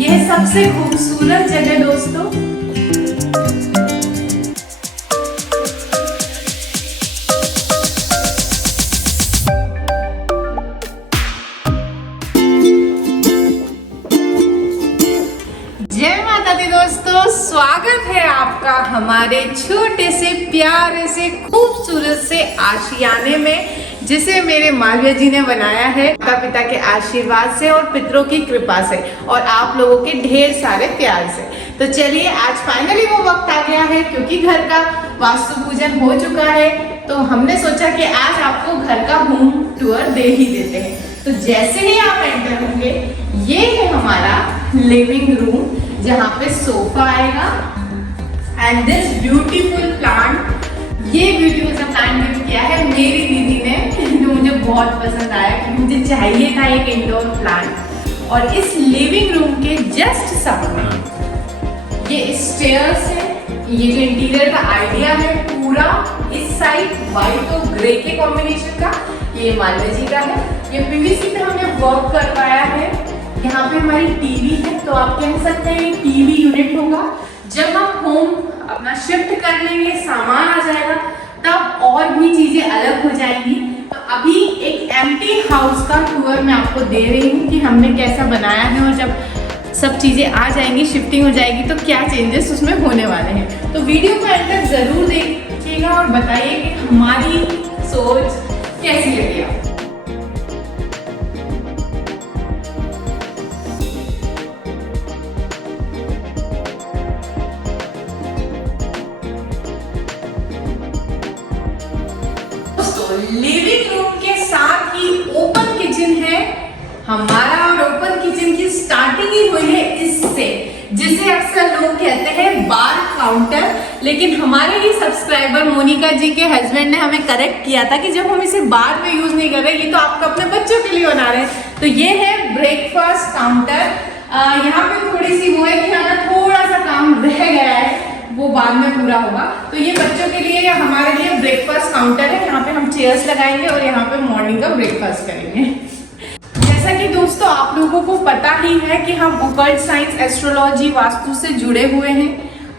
यह सबसे खूबसूरत जगह दोस्तों, स्वागत है आपका हमारे छोटे से प्यारे से खूबसूरत से आशियाने में, जिसे मेरे मालविया जी ने बनाया है माता पिता के आशीर्वाद से और पितरों की कृपा से और आप लोगों के ढेर सारे प्यार से। तो चलिए आज फाइनली वो वक्त आ गया है, क्योंकि घर का वास्तु पूजन हो चुका है, तो हमने सोचा कि आज आपको घर का होम टूर दे ही देते हैं। तो जैसे ही आप एंटर होंगे, ये है हमारा लिविंग रूम, जहाँ पे सोफा आएगा एंड दिस ब्यूटीफुल प्लांट। ये ब्यूटीफुल सा प्लांट गिफ्ट किया है मेरी दीदी ने, जो मुझे बहुत पसंद आया, क्योंकि मुझे चाहिए था एक इंडोर प्लांट। और इस लिविंग रूम के जस्ट सामने ये स्टेयर्स है। ये जो इंटीरियर का आइडिया है पूरा इस साइड व्हाइट और ग्रे के कॉम्बिनेशन का, ये मालविया जी का है। ये पीवीसी पे हमने वर्क करवाया है। यहाँ पे हमारी टीवी है, तो आप कह सकते हैं टीवी यूनिट होगा। जब हम होम अपना शिफ्ट कर लेंगे, सामान आ जाएगा, तब और भी चीजें अलग हो जाएंगी। तो अभी एक एम्प्टी हाउस का टूर मैं आपको दे रही हूँ कि हमने कैसा बनाया है, और जब सब चीजें आ जाएंगी, शिफ्टिंग हो जाएगी, तो क्या चेंजेस उसमें होने वाले हैं। तो वीडियो को एंड तक जरूर देखिएगा और बताइए कि हमारी सोच कैसी लगी आपको। लिविंग रूम के साथ ही ओपन किचन है हमारा, और ओपन किचन की स्टार्टिंग ही हुई है इससे, जिसे अक्सर लोग कहते हैं बार काउंटर। लेकिन हमारे ही सब्सक्राइबर मोनिका जी के हस्बैंड ने हमें करेक्ट किया था कि जब हम इसे बार में यूज नहीं कर रहे, ये तो आपको अपने बच्चों के लिए बना रहे हैं। तो ये है ब्रेकफास्ट काउंटर। यहाँ पे थोड़ी सी वो है कि हमारा थोड़ा सा काम रह गया है, वो बाद में पूरा होगा। तो ये बच्चों के लिए या हमारे लिए ब्रेकफास्ट काउंटर है। यहाँ पे हम चेयर्स लगाएंगे और यहाँ पे मॉर्निंग का ब्रेकफास्ट करेंगे। जैसा कि दोस्तों आप लोगों को पता ही है कि हम ऑकल्ट साइंस, एस्ट्रोलॉजी, वास्तु से जुड़े हुए हैं।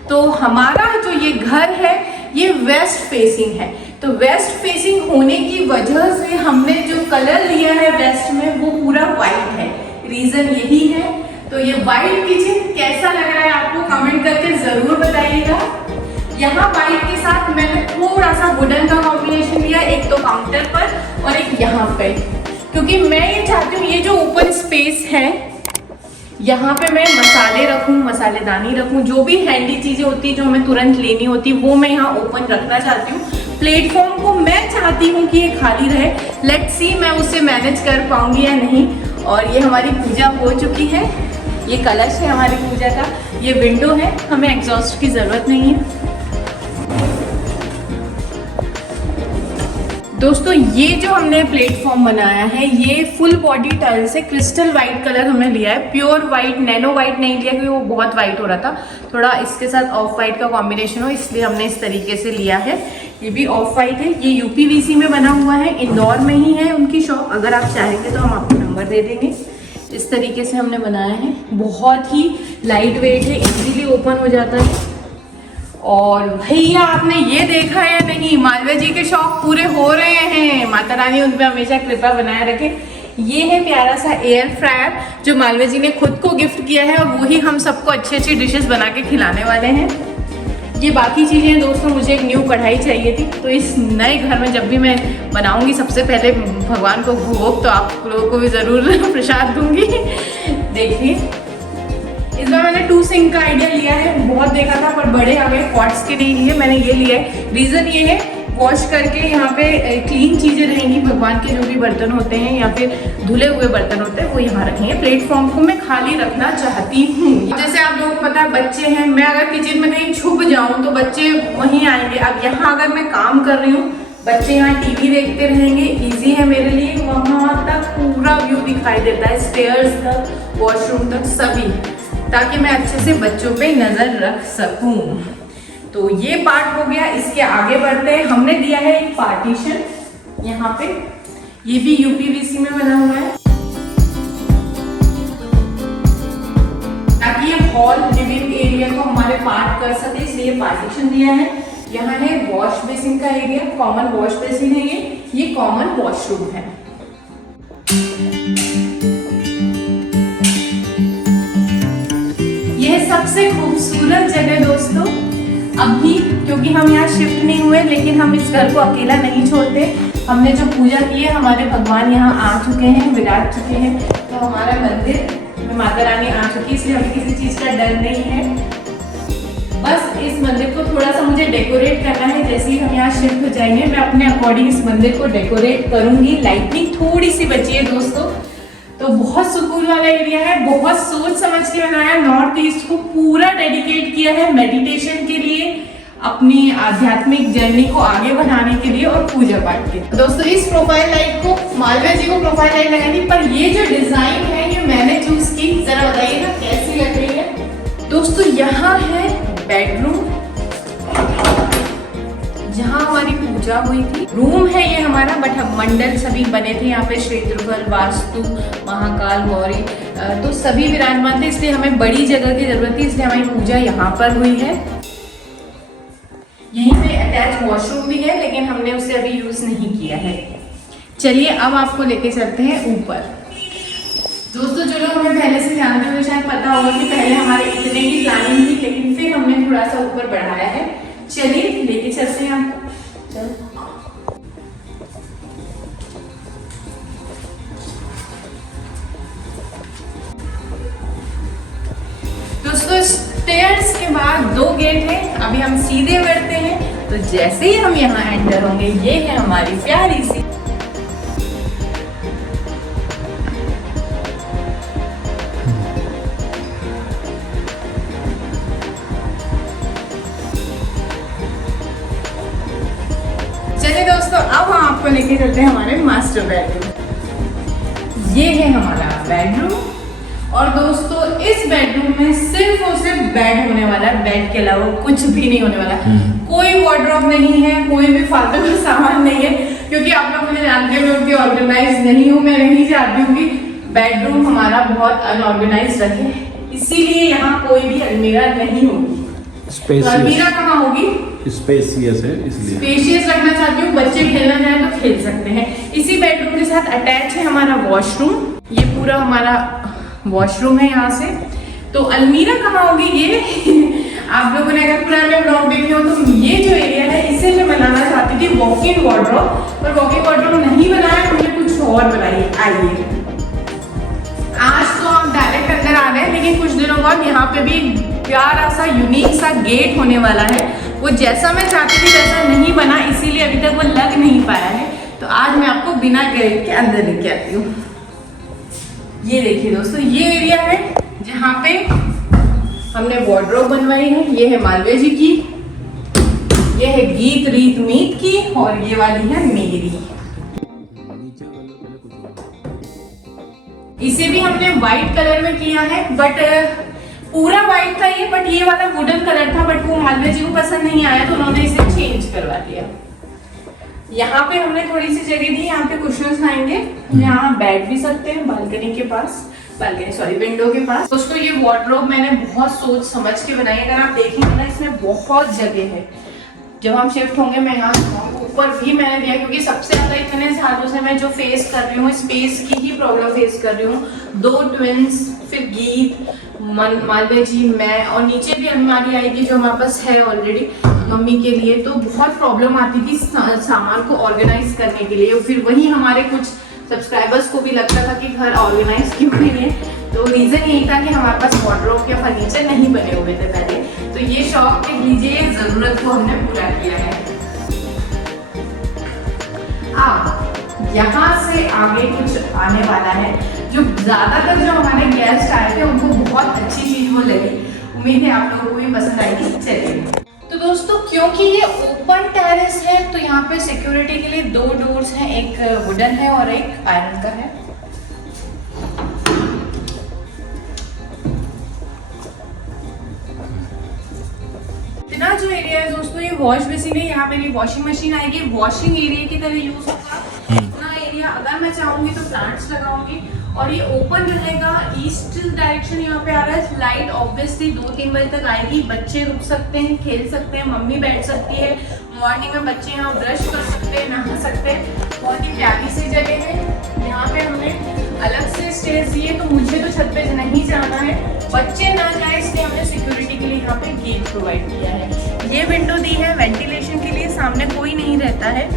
तो हमारा जो ये घर है ये वेस्ट फेसिंग है। तो वेस्ट फेसिंग होने की वजह से हमने जो कलर लिया है वेस्ट में, वो पूरा व्हाइट है। रीजन यही है। तो ये व्हाइट किचन कैसा लग रहा है आपको कमेंट करके जरूर बताइएगा। यहाँ व्हाइट के साथ मैंने थोड़ा सा वुडन का कॉम्बिनेशन लिया, एक तो काउंटर पर और एक यहाँ पे, क्योंकि मैं ये चाहती हूँ ये जो ओपन स्पेस है यहाँ पे मैं मसाले रखूँ, मसालेदानी रखूँ, जो भी हैंडी चीजें होती है जो हमें तुरंत लेनी होती है, वो मैं यहाँ ओपन रखना चाहती हूँ। प्लेटफॉर्म को मैं चाहती हूँ कि ये खाली रहे। लेट्स सी मैं उसे मैनेज कर पाऊंगी या नहीं। और ये हमारी पूजा हो चुकी है। ये कलश है हमारी पूजा का। ये विंडो है, हमें एग्जॉस्ट की जरूरत नहीं है। दोस्तों ये जो हमने प्लेटफॉर्म बनाया है, ये फुल बॉडी टाइल्स है। क्रिस्टल वाइट कलर हमने लिया है, प्योर वाइट, नैनो वाइट नहीं लिया, क्योंकि वो बहुत वाइट हो रहा था। थोड़ा इसके साथ ऑफ वाइट का कॉम्बिनेशन हो, इसलिए हमने इस तरीके से लिया है। ये भी ऑफ वाइट है। ये यूपीवीसी में बना हुआ है, इंदौर में ही है उनकी शॉप। अगर आप चाहेंगे तो हम आपको नंबर दे देंगे। इस तरीके से हमने बनाया है। बहुत ही लाइट वेट है, इजीली ओपन हो जाता है। और भैया आपने ये देखा या नहीं, मालविया जी के शौक पूरे हो रहे हैं। माता रानी उन पे हमेशा कृपा बनाए रखे। ये है प्यारा सा एयर फ्रायर जो मालविया जी ने खुद को गिफ्ट किया है, और वही हम सबको अच्छी अच्छी डिशेस बना के खिलाने वाले हैं। ये बाकी चीज़ें दोस्तों, मुझे एक न्यू कढ़ाई चाहिए थी, तो इस नए घर में जब भी मैं बनाऊंगी सबसे पहले भगवान को भोग, तो आप लोगों को भी ज़रूर प्रसाद दूंगी। देखिए इस बार मैंने 2 सिंक का आइडिया लिया है। बहुत देखा था पर बड़े आ गए, पॉट्स के नहीं लिए, मैंने ये लिया है। रीज़न ये है, वॉश करके यहाँ पे क्लीन चीज़ें रहेंगी। भगवान के जो भी बर्तन होते हैं या फिर धुले हुए बर्तन होते हैं वो यहाँ रखेंगे। प्लेटफॉर्म को मैं खाली रखना चाहती हूँ। जैसे आप लोगों को पता है बच्चे हैं, मैं अगर किचन में कहीं छुप जाऊँ तो बच्चे वहीं आएंगे। अब यहाँ अगर मैं काम कर रही हूँ, बच्चे यहाँ टीवी देखते रहेंगे, ईजी है मेरे लिए। वहाँ तक पूरा व्यू दिखाई देता है, स्टेयर्स तक, वॉशरूम तक, सभी, ताकि मैं अच्छे से बच्चों पे नजर रख सकूं। तो ये पार्ट हो गया। इसके आगे बढ़ते हैं। हमने दिया है एक पार्टीशन यहाँ पे, ये भी यूपीवीसी में बना हुआ है। हॉल लिविंग एरिया को हमारे पार्ट कर सके इसलिए पार्टीशन दिया है। यहाँ है वॉश बेसिन का एरिया, कॉमन वॉश बेसिन है ये कॉमन वॉशरूम है। यह सबसे खूबसूरत जगह दोस्तों, अभी क्योंकि हम यहाँ शिफ्ट नहीं हुए, लेकिन हम इस घर को अकेला नहीं छोड़ते। हमने जो पूजा की है, हमारे भगवान यहाँ आ चुके हैं, विराज चुके हैं, तो हमारा मंदिर में माता रानी आ चुकी है, इसलिए हमें किसी चीज का डर नहीं है। बस इस मंदिर को थोड़ा सा मुझे डेकोरेट करना है। जैसे ही हम यहाँ शिफ्ट हो जाएंगे, मैं अपने अकॉर्डिंग इस मंदिर को डेकोरेट करूंगी। लाइटिंग थोड़ी सी बची है दोस्तों, तो बहुत सुकून वाला एरिया है, बहुत सोच समझ के बनाया। नॉर्थ ईस्ट को पूरा डेडिकेट किया है मेडिटेशन के लिए, अपनी आध्यात्मिक जर्नी को आगे बढ़ाने के लिए और पूजा पाठ के। दोस्तों इस प्रोफाइल लाइट को मालवीय जी को प्रोफाइल लाइट लगानी, पर ये जो डिजाइन है ये मैंने चूज की। जरा बताइए ना कैसी लग रही है। दोस्तों यहाँ है बेडरूम, जहाँ हमारी पूजा हुई थी। रूम है ये हमारा, बट हम मंडल सभी बने थे यहाँ पे, क्षेत्रफल, वास्तु, महाकाल, गौरी, तो सभी विराजमान थे, इसलिए हमें बड़ी जगह की जरूरत थी, इसलिए हमारी पूजा यहाँ पर हुई है। यहीं पे अटैच वॉशरूम भी है, लेकिन हमने उसे अभी यूज नहीं किया है। चलिए अब आपको लेके चलते हैं ऊपर। दोस्तों जो लोग हमें पहले से जानते हो शायद पता होगा कि पहले हमारे इतने की प्लानिंग थी, लेकिन फिर हमने थोड़ा सा ऊपर बढ़ाया है। चलिए लेके चलते हैं आपको। चलो दोस्तों स्टेयर्स के बाद 2 गेट हैं, अभी हम सीधे बढ़ते हैं। तो जैसे ही हम यहाँ एंटर होंगे, ये है हमारी प्यारी सी दोस्तों। अब हम आपको लेके चलते हैं हमारे मास्टर बेडरूम। ये है हमारा बेडरूम, और दोस्तों इस बेडरूम में सिर्फ और सिर्फ बेड होने वाला है, बेड के अलावा कुछ भी नहीं होने वाला। कोई वार्डरोब नहीं है, कोई भी फालतू का सामान नहीं है, क्योंकि आप लोग मुझे जानते हैं मैं उनकी ऑर्गेनाइज नहीं हूँ। मैं नहीं चाहती हूँ कि बेडरूम हमारा बहुत अनऑर्गेनाइज रखे, इसीलिए यहाँ कोई भी अलमीरा नहीं होगी। तो अलमीरा कहाँ होगी? स्पेशियस है, इसलिए स्पेशियस रखना चाहती हूँ, बच्चे खेलना चाहे तो खेल सकते हैं। इसी बेडरूम के साथ अटैच है हमारा वॉशरूम, ये पूरा हमारा वॉशरूम है यहाँ से। तो अलमीरा कहाँ होगी ये आप लोगों ने अगर पुराने ब्लॉग देखे हो तो ये जो एरिया है इसे मैं बनाना चाहती थी वॉक इन वार्डरोब, पर वॉक इन वार्डरोब नहीं बनाया, हमने कुछ और बनाई। आइए आज तो हम डायरेक्ट अंदर आ रहे हैं, लेकिन कुछ दिनों बाद यहाँ पे भी प्यारा सा यूनिक सा गेट होने वाला है। वो जैसा मैं चाहती थी वैसा नहीं बना, इसीलिए अभी तक वो लग नहीं पाया है। तो आज मैं आपको बिना गेट के अंदर लेके आती हूँ। ये देखिए दोस्तों, ये एरिया है जहाँ पे हमने वार्डरोब बनवाई है। ये है मालवीय जी की, ये है गीत रीत मीत की, और ये वाली है मेरी। इसे भी हमने व्हाइट कलर में किया है, बट पूरा व्हाइट था ये, बट ये वाला वुडन कलर था, बट वो मालवीय जी को पसंद नहीं आया तो उन्होंने इसे चेंज करवा दिया। यहाँ पे हमने थोड़ी सी जगह दी, यहाँ पे कुशन्स आएंगे, यहाँ बैठ भी सकते हैं बालकनी के पास, विंडो के पास। दोस्तों ये वार्डरोब मैंने बहुत सोच समझ के बनाई है, अगर आप देखेंगे ना इसमें बहुत जगह है। जब हम शिफ्ट होंगे मैं यहाँ ऊपर भी मैंने दिया, क्योंकि सबसे ज्यादा इतने सालों से मैं जो फेस कर रही हूँ स्पेस की ही प्रॉब्लम फेस कर रही हूँ। 2 ट्विंस, फिर गीत, मालवीय जी, मैं, और नीचे भी अलमारी आएगी जो हमारे पास है ऑलरेडी मम्मी के लिए। तो बहुत प्रॉब्लम आती थी सामान को ऑर्गेनाइज करने के लिए। फिर वही हमारे कुछ सब्सक्राइबर्स को भी लगता था कि घर ऑर्गेनाइज क्यों नहीं है, तो रीजन यही था कि हमारे पास वार्डरोब या फर्नीचर नहीं बने हुए थे पहले। तो ये शौक के लीजिए, जरूरत को हमने पूरा किया है। अब यहाँ से आगे कुछ आने वाला है, जो ज्यादातर जो हमारे गेस्ट आए थे उनको बहुत अच्छी चीज वो लगी। उम्मीद है आप लोगों को भी पसंद आएगी। चलिए तो दोस्तों, क्योंकि ये ओपन टेरेस है तो यहाँ पे सिक्योरिटी के लिए 2 डोर्स हैं, एक वुडन है और एक आयरन का है। इतना जो एरिया है दोस्तों, ये वॉश बेसिन है, यहाँ पे वॉशिंग मशीन आएगी, वॉशिंग एरिया की तरह यूज होगा। इतना एरिया अगर मैं चाहूंगी तो प्लांट्स लगाऊंगी, और ये ओपन रहेगा, ईस्ट डायरेक्शन यहाँ पे आ रहा है। लाइट ऑब्वियसली 2-3 बजे तक आएगी, बच्चे रुक सकते हैं, खेल सकते हैं, मम्मी बैठ सकती है, मॉर्निंग में बच्चे यहाँ ब्रश कर सकते हैं, नहा सकते हैं। बहुत ही प्यारी सी जगह है। यहाँ पे हमने अलग से स्टेज दिए, तो मुझे तो छत पे नहीं जाना है, बच्चे ना जाए, इसलिए हमने सिक्योरिटी के लिए यहाँ पे गेट प्रोवाइड किया है। ये विंडो दी है वेंटिलेशन के लिए, सामने कोई नहीं रहता है।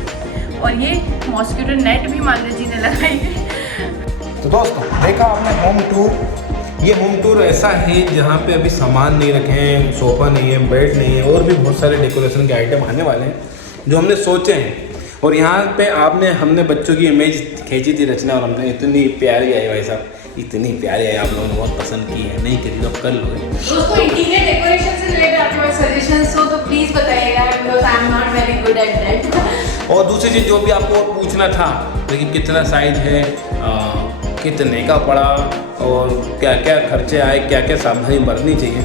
और ये मॉस्किटो नेट भी मालिक जी ने लगाई है। तो दोस्तों देखा आपने होम टूर। ये होम टूर ऐसा है जहाँ पे अभी सामान नहीं रखे हैं, सोफ़ा नहीं है, बेड नहीं है, और भी बहुत सारे डेकोरेशन के आइटम आने वाले हैं जो हमने सोचे हैं। और यहाँ पे हमने बच्चों की इमेज खींची थी रचना, और हमने इतनी प्यारी आई भाई साहब, इतनी प्यारी आई, आप लोगों ने बहुत पसंद की है। नहीं करी तो आप कर लोगे। दोस्तों इंटीरियर डेकोरेशन से रिलेटेड आपके पास सजेशंस हो तो प्लीज़ बताइएगा, because I am not very good at that. और दूसरी चीज़ जो भी आपको पूछना था, लेकिन कितना साइज है, कितने का पड़ा, और क्या क्या खर्चे आए, क्या क्या सावधानी बरतनी चाहिए,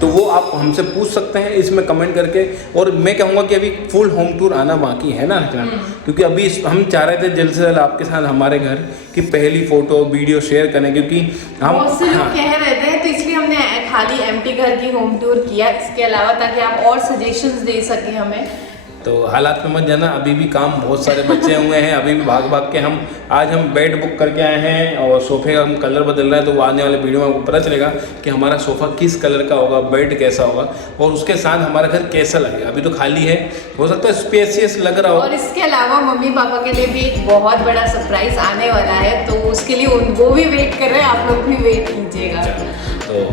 तो वो आप हमसे पूछ सकते हैं इसमें कमेंट करके। और मैं कहूँगा कि अभी फुल होम टूर आना बाकी है ना, क्योंकि अभी हम चाह रहे थे जल्द से जल्द आपके साथ हमारे घर की पहली फ़ोटो वीडियो शेयर करें, क्योंकि हम बहुत से लोग कह रहे थे, तो इसलिए हमने खाली एम्प्टी घर की होम टूर किया, इसके अलावा ताकि आप और सजेशंस दे सकें हमें। तो हालात में मत जाना, अभी भी काम बहुत सारे बचे हुए हैं, अभी भी भाग भाग के आज हम बेड बुक करके आए हैं, और सोफे का हम कलर बदल रहे हैं। तो वो आने वाले वीडियो में आपको पता चलेगा कि हमारा सोफ़ा किस कलर का होगा, बेड कैसा होगा, और उसके साथ हमारा घर कैसा लगेगा। अभी तो खाली है, हो सकता है स्पेसियस लग रहा हो। और इसके अलावा मम्मी पापा के लिए भी एक बहुत बड़ा सरप्राइज आने वाला है, तो उसके लिए वो भी वेट कर रहे हैं, आप लोग भी वेट कीजिएगा। तो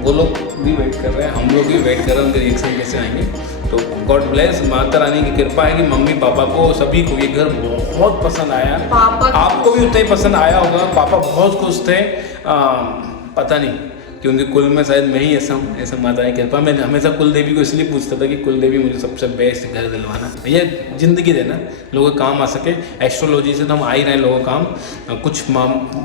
वो लोग भी वेट कर रहे हैं, हम लोग भी वेट कर रहे हैं, उनके रिएक्शन कैसे आएंगे। तो गॉड ब्लेस, माता रानी की कृपा है कि मम्मी पापा को सभी को ये घर बहुत पसंद आया। पापा आपको भी उतना ही पसंद आया होगा। पापा बहुत खुश थे। पता नहीं क्योंकि कुल में शायद मैं ही ऐसा हूँ, ऐसा माता की कृपा। मैं हमेशा कुल देवी को इसलिए पूछता था कि कुल देवी मुझे सबसे बेस्ट घर दिलवाना, ये ज़िंदगी देना, लोगों के काम आ सके। एस्ट्रोलॉजी से तो हम आ ही रहे हैं लोगों का काम।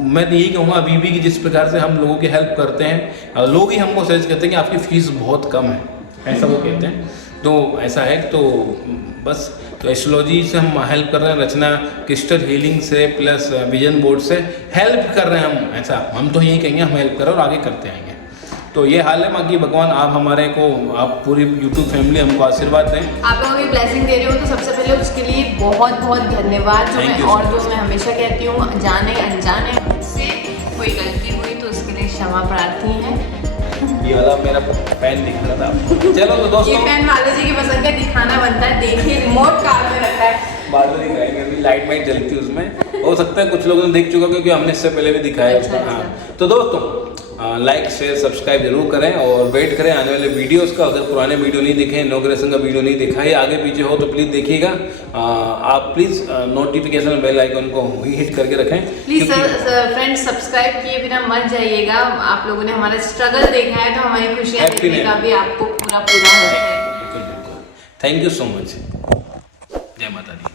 मैं तो यही कहूँगा अभी भी कि जिस प्रकार से हम लोगों की हेल्प करते हैं, लोग ही हमको सजेस्ट करते हैं कि आपकी फ़ीस बहुत कम है, ऐसा वो कहते हैं। तो ऐसा है, तो बस तो एस्ट्रोलॉजी से हम हेल्प कर रहे हैं, रचना क्रिस्टल हीलिंग से प्लस विजन बोर्ड से हेल्प कर रहे हैं हम। ऐसा हम तो यही कहेंगे, हम हेल्प कर रहे हैं और आगे करते आएंगे। तो ये हाल है। बाकी भगवान आप हमारे को, आप पूरी यूट्यूब फैमिली हमको आशीर्वाद दें। आप लोगों की ब्लेसिंग दे रहे हो, तो सबसे पहले उसके लिए बहुत बहुत धन्यवाद। जो मैं हमेशा कहती हूँ, जाने अनजाने से कोई गलती हुई तो उसके लिए क्षमा प्रार्थी है। ये वाला मेरा पेन दिख रहा था आपको। चलो तो दोस्तों, ये पेन वाले जी की पसंद का दिखाना बनता है। देखिए रिमोट कार में रखा है, बाद में दिखाएंगे, अभी लाइट वाइट जलती है उसमें। हो सकता है कुछ लोगों ने देख चुका, क्योंकि हमने इससे पहले भी दिखाया। अच्छा। हाँ, तो दोस्तों लाइक शेयर सब्सक्राइब जरूर करें और वेट करें आने वाले वीडियोस का। अगर पुराने वीडियो नहीं देखे, इनॉग्रेशन का वीडियो नहीं देखा है, आगे पीछे हो तो प्लीज़ देखिएगा। आप प्लीज़ नोटिफिकेशन बेल आइकन को हिट करके रखें। प्लीज़ फ्रेंड्स सब्सक्राइब किए बिना मत जाइएगा। आप लोगों ने हमारा स्ट्रगल देखा है, तो हमारी खुशियाँ देखने का भी आपको पूरा हो है। बिल्कुल बिल्कुल। Thank you so much. जय माता दी।